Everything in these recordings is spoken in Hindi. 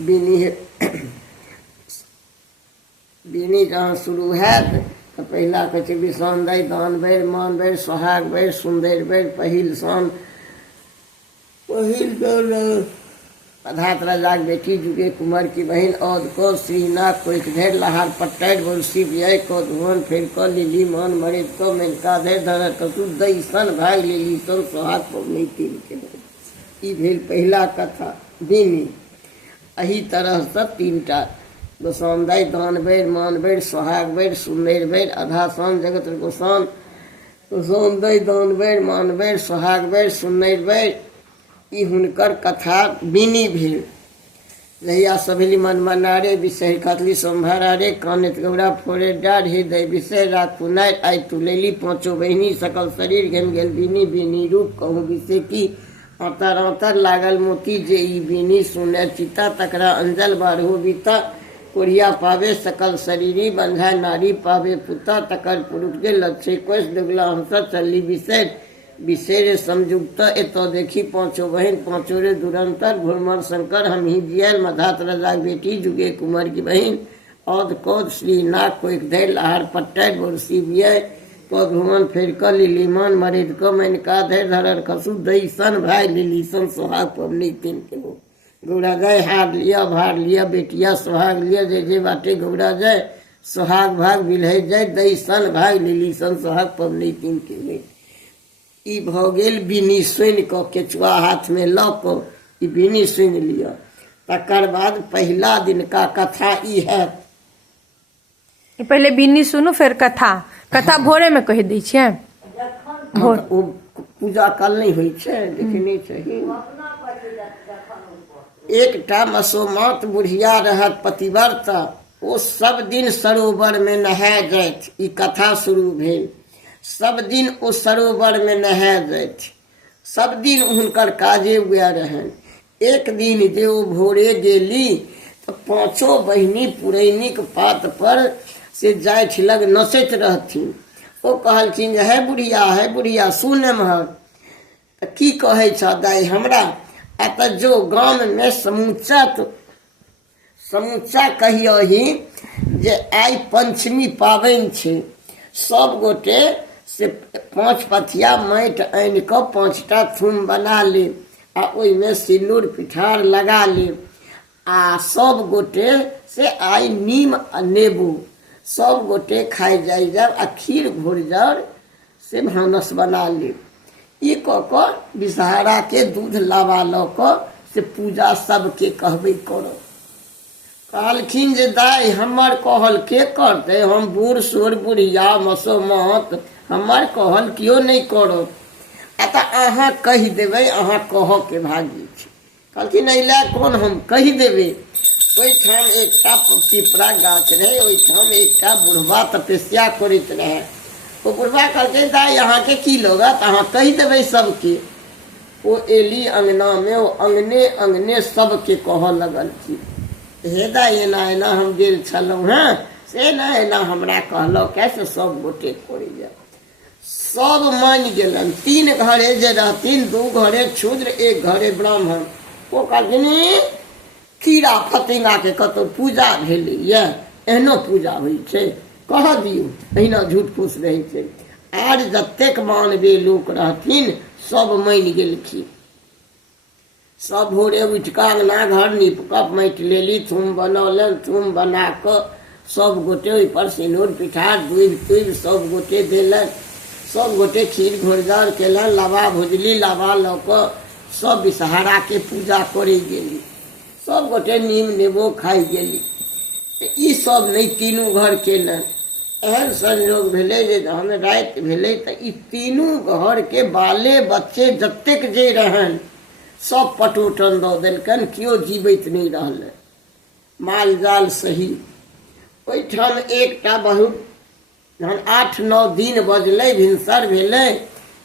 बीनी बीनी जहाँ शुरू हैत तो पहिला कहै छै विषान दै दान बेर मान बेर सोहाग बेर सुंदर बेर पहिल सान पहिल पधात राजाक बेटी जुगे कुमार की बहन औद को श्रीनाथ कोइक धेर लहार पट्टाइर बोलसी बियाय को धुवन फेर को लीली मान मरिद को मेनका धेर धर कसु दई सन भाग लेली सन सोहाग पवनी तीन के ई भेल पहिला कथा बीनी। एही तरह से तीन टा गोसाउन दाई दान बेर मान बेर सोहाग बेर सुंदर बेर आधा सान जगत गोसाउन गोसाउन दाई दान बेर मान बेर सोहाग बेर सुंदर बेर ई हुनकर कथा बीनी भेल। जहिया सभेली मन मनारे बिसहर कतली सम्भारे कानित गौरा फोड़े डाढ़ हृदय बिसहर रात पुनार आई तुलेली पांचों बहिनी सकल शरीर घेम गेल बीनी बीनी रूप कहूँ बिसे की आतर आतर लागल मोती जे ई बीनी सुने चिता तकरा अंजल बारहो बीता कोरिया पावे सकल शरीरी बंधाय नारी पावे पुता तकर पुरुष के लक्ष्य कोष दुगला हंस चली बिसर बिसेरे समझुक्त एतो देखी पांचों बहन पांचों रे दुरंतर भुरमर शंकर हम ही जियल मधात राजा बेटी जुगे कुमार की बहन औद कौद श्री नाग को एक धैर लहार पट्टाइर बोरसी बिय को घुमन फेर कर लीलीमान मरिद को मैन का धैर धरर खसु दई सन भाई लीली सन सोहाग पवनी तीन के गौड़ा जाए हार लिया भार लिया बेटिया सोहाग लिया जे बाटे गौड़ा जाए सोहाग भाग बिलह जाए दई सन भाग लीली सन सोहाग पवनी तीन के ई भ गेल बीनी सुन क केचुआ हाथ में ल क ई बीनी सुन लिया। तकर बाद पहला दिन का कथा ई है। पहले बीनी सुनू फिर कथा कथा भोरे में कह दी छे भोर पूजा कल नहीं हुई छे देखने चाहिए। एकटा मसोमात बुढ़िया रहत पतिव्रता ओ सब दिन सरोवर में नहा जाइत ई कथा शुरू भेल। सब दिन ओ सरोवर में नहा जाइत सब दिन हुनकर काजे हुआ रहन। एक दिन जे ओ भोरे गेली तो पांचों बहिनी पुरैनिक पात पर से जाइत लग नसैत रहथिन। ओ कहलखिन है बुढ़िया सुन महर की कहे छ दाई हमरा एत जो गांव में समूचा कहियही जे आई पंचमी पाबनि छै सब गोटे से 5 पथिया माटि आनि कऽ 5टा थुम बना ले आ ओहि में सिन्दूर पिठार लगा ले आ सब गोटे से आई नीम आ नेबू सब गोटे खाए जाए जाब आ खीर घोरजौर से भानस बना ले। ई कऽ विषहारा के दूध लावा लऽ कऽ से पूजा सबके कहबै करो। कहलखिन जे दाई हमर कहल के करते हम बूढ़ सूढ़ बुढ़िया मसोमत हमर कहल कियो नहीं करो अतः अहाँ कहि देबै अहाँ कह के भागी छी। कहलखिन अइला कोन हम कहि देबै। ओहिठाम एकटा पिपरा गाछ रहे ओहिठाम एकटा बुढ़वा तपस्या करैत रहे। ओ बुढ़वा कहलकै दाई अहाँ के की लगत अहाँ कहि देबै सबके। ओ एली अंगना में ओ अंगने अंगने सबके कह लगल छी हे दाई एना एना हम गेल छलहुँ हैं से ना एना हमरा कहलौ कैसे सब गोटे करै जाए। सब मान गेलन। 3 घरे जे रहथिन 2 घरे क्षुद्र 1 घरे ब्राह्मण। ओ कहलखिन कीड़ा फतिंगा के कतौ पूजा भेलै ये एहनो पूजा होइ छै कह दियौ अहिना झूठ फूस रहै छै। आर जतेक मानवे लोक रहथिन सब मान गेलखिन। सब भोरे उठि कऽ अंगना घर नीप कऽ माटि लेली थुम बनौलन थुम बना कऽ सब गोटे ओहि पर सिन्दूर पिठार दूधि तूधि सब गोटे देलन। सब गोटे खीर घोरजौर केलन लावा भुजली लावा लऽ कऽ सब विषहारा के पूजा करे गेली। सब गोटे नीम नेबो खाई गेली। ई सब नहीं तीनू घर केलन। एहन संयोग भेलै जे जहन राति भेलै तऽ ई तीनू घर के बाले बच्चे जतेक जे रहन सब पटोटन दऽ देलकन कियो जीवैत नहीं रहलै माल जाल सही। ओहिठाम एकटा बहुत जहन 8-9 दिन बजलै भिनसर भेलै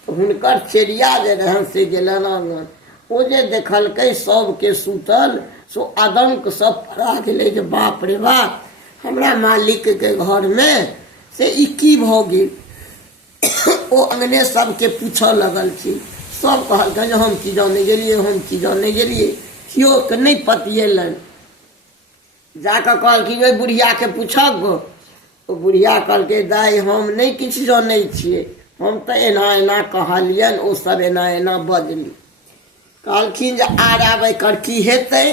तऽ हुनकर चेरिया जे रहन से गेलन आंगन। ओ जे देखलकै सबके सुतल सो आदंक सब पड़ा गेलै जे बाप रे बाप हमरा मालिक के घर में से ई की भऽ गेल। ओ अंगने सबके पूछऽ लगल छी। सब कहलकै जे हम की जाने गेलिए हम की जाने गेलिए कियो के नहीं पतिएलन। जाके कहलखिन ओहि बुढ़िया के पूछक गो। ओ बुढ़िया कहलकै दाइ हम नहीं किछु जानै छियै, हम तऽ एना एना कहलियनि, ओ सब एना एना बजली। कहलखिन जे आर आब एकर की हेतै?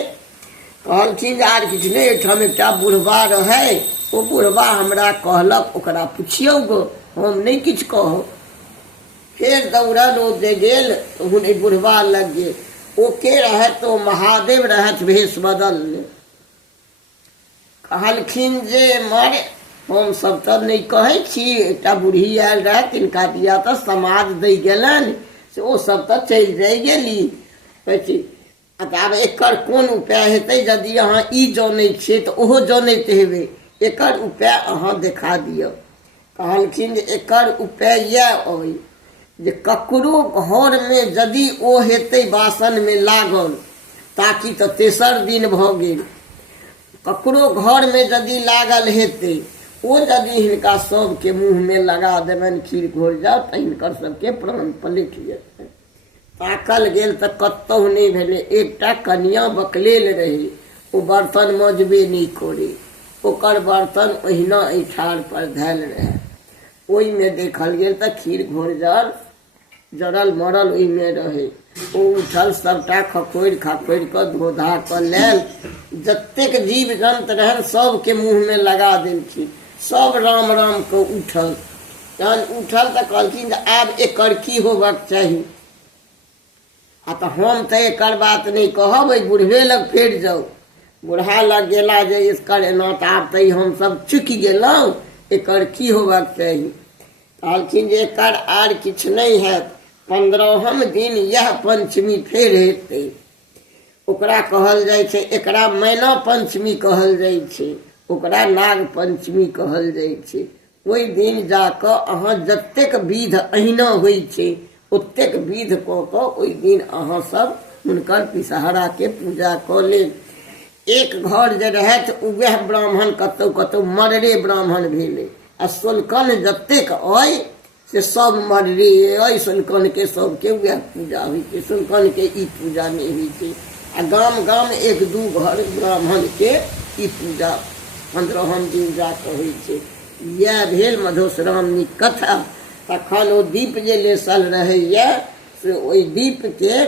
कहलखिन जे आर किछु नहि, एहिठाम एकटा बुढ़बा रहै, ओ बुढ़बा हमरा कहलक ओकरा पुछियौ गो, हम नहीं किछु कहब। फिर दौड़ल ओ जे गेल हुन बुढ़बा लग गेल। ओ के रहत? ओ महादेव रहत भेष बदलने। कहलखिन जे मर हम सब तऽ नहि कहै छी, एकटा बूढ़ी आयल रहे तिनका दिया तऽ समाज दै गेलनि, से ओ सब तऽ चलि जाइ गेली। आब एकर कोन उपाय हेतै? यदि अहाँ ई जानै छियै तऽ ओहो जानैत हेबै, एकर उपाय अहाँ देखा दिअ। कहलखिन जे एकर उपाय इएह अइ जे ककरो घरमे यदि ओ हेतै बासनमे लागल, ताकि तऽ तेसर दिन भऽ गेल, ककरो घरमे यदि लागल हेतै, ओ यदि हिनका सबके मुँहमे लगा देबनि खीर घोर जाउ तऽ हिनकर सबके प्राण पलटि जेतनि। ताकल गेल तऽ कतहु नहि भेलै। एकटा कनिया बकलेल रही, ओ बर्तन मजबे नहीं करे, ओकर बर्तन ओहिना ठाढ़ पर धैल रहे। ओहिमे देखल गेल तऽ खीर घोर जाउ जड़ल मरल ओहिमे रहे। ओ उठल सबटा खखोरि खाखोरि कऽ धो धा कऽ लेल, जतेक जीव जंत रहन सबके मुँहमे लगा देलखिन। सब राम राम कऽ उठल। जहन उठल तऽ कहलखिन जे आब एकर की होबक चाही? आ तऽ हम तऽ एकर बात नहीं कहब, एहि बुढ़वे लग फेर जाउ। बूढ़ा लग गेला जे एकर एना, तऽ आब तऽ हम सब चुकि गेलहुँ, एकर की होबक चाही? कहलखिन जे एकर आर किछु नहीं हैत, 15हम दिन यह पंचमी फेर हेतै। ओकरा कहल जाइ छै, एकरा मैना पंचमी कहल जाइ छै, ओकरा नाग पंचमी कहल जाइ छै। ओहि दिन जाकऽ अहाँ जतेक विध अहिना होइ छै ओतेक विध कऽ कऽ ओहि दिन अहाँ सब हुनकर पिसहराके पूजा कऽ लेब। एक घर जे रहथि उएह ब्राह्मण कतहु कतहु मर्रे ब्राह्मण भेलै, आ सोलकन जतेक अइ से सब मर्रे अइ। सोलकनके सबके उएह पूजा होइ छै, सोलकनके ई पूजा नहि होइ छै। आ गाम गाम एक दू घर ब्राह्मणके ई पूजा 15हम दिन जाकऽ होइ छै। इएह भेल मधुश्रावणी कथा। तखन ओ दीप जे लेसल रहैए से ओहि दीपके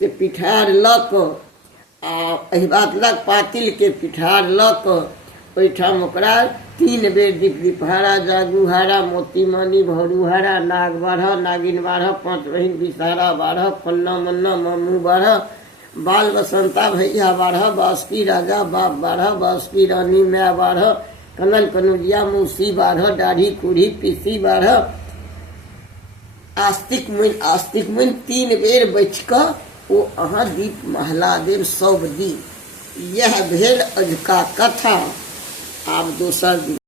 से पिठार लऽ कऽ आ अहिबात लग पातिलके पिठार लऽ कऽ ओहिठाम ओकरा 3 बेर दीप दीपहारा जागूहारा मोतीमणि भरुहारा नाग बारह नागिन बारह 5 बहिन बिसहारा बारह फन्ना मन्ना मामू बारह बाल बसंता भैया बारह बासुकी राजा बाप बारह बासुकी रानी माय बारह कनल कनुजिया मौसी बारह दाढ़ी कुढ़ी पीसी बारह आस्तिक मुनि 3 बेर बचि कऽ ओ अहाँ दीप महला देव सब दिन। यह भेल अजुका कथा। आब दोसर दिन।